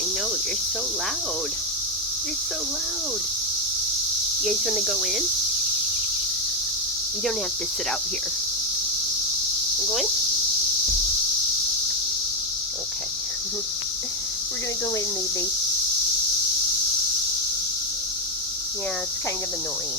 I know, you're so loud. You're so loud. You guys want to go in? You don't have to sit out here. You go in? Okay. We're going to go in, maybe. Yeah, it's kind of annoying.